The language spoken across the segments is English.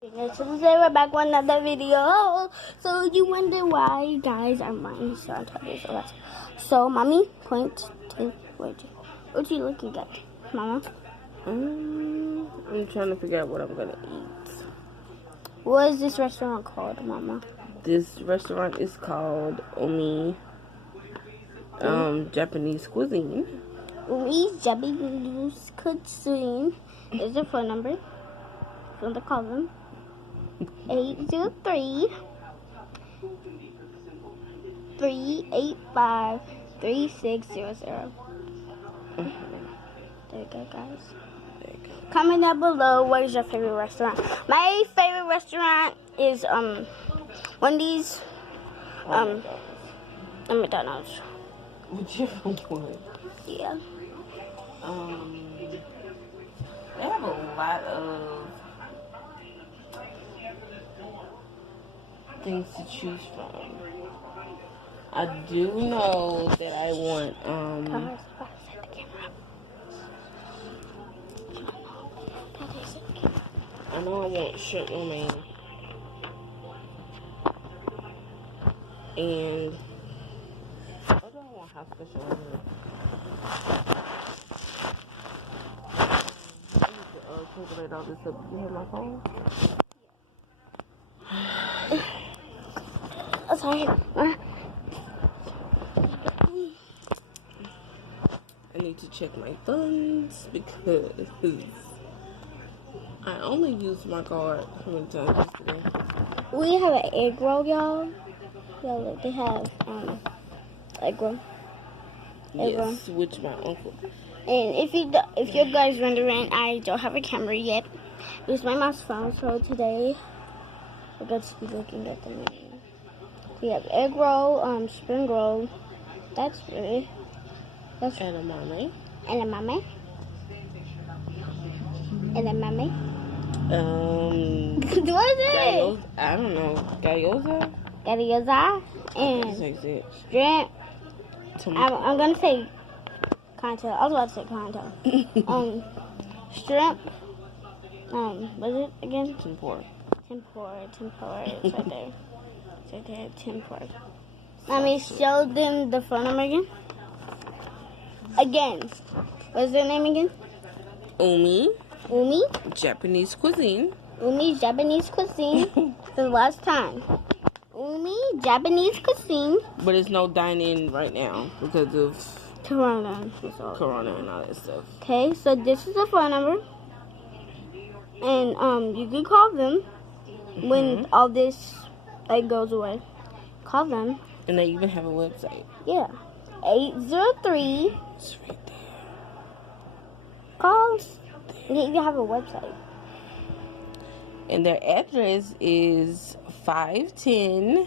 So today we're back with another video. So you wonder why guys I'm wearing Santos. So mommy, point to what you looking at, mama? I'm trying to figure out what I'm gonna eat. What is this restaurant called, mama? This restaurant is called Umi Japanese Cuisine. Umi's Japanese Cuisine. Is the phone number? If you want to call them. 803 385 3600. There you go, guys. Comment down below what is your favorite restaurant. My favorite restaurant is Wendy's, and McDonald's. Whichever one. Yeah. They have a lot of things to choose from. I do know that I want I know I want shrimp lo mein and what do I want hot special on here? I need to calculate all this up. You have my phone? Sorry. I need to check my funds because I only used my card how many times yesterday. We have an egg roll, y'all. Yeah, look, they have egg roll. Yes, which my uncle. And if you guys wondering, I don't have a camera yet. It's my mom's phone, so today we're going to be looking at the menu. We have egg roll, spring roll. That's really. That's Edamame. Edamame. Edamame. What is it? I don't know. Gyoza? Gyoza and shrimp. I'm gonna say conto. I was about to say conto. Shrimp. What is it again? Tempura. Tempura. It's right there. It's right there. Tempura. Let me show them the phone number again. What's their name again? Umi Japanese Cuisine. Umi Japanese Cuisine. The last time. Umi Japanese Cuisine. But it's no dine-in right now because of Corona and all that stuff. Okay, so this is the phone number. And you can call them when all this goes away. Call them. And they even have a website. Yeah. 803. It's right there. Call. They even have a website. And their address is 510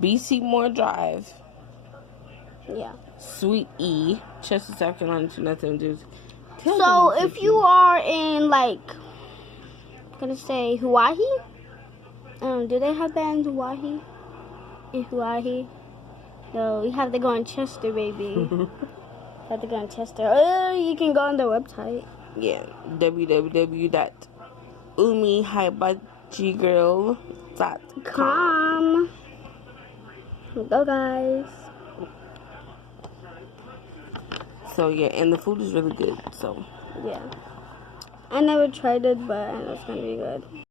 BC Moore Drive. Yeah. Suite E, Chester, South Carolina, 292. So if you are in gonna say Hawaii, do they have that in Hawaii? In Hawaii? No, you have to go in Chester, baby. You have to go in Chester. Or you can go on their website. Yeah, www.umihibachigirl.com. Go, guys. So yeah, and the food is really good. So yeah, I never tried it, but I know it's gonna be good.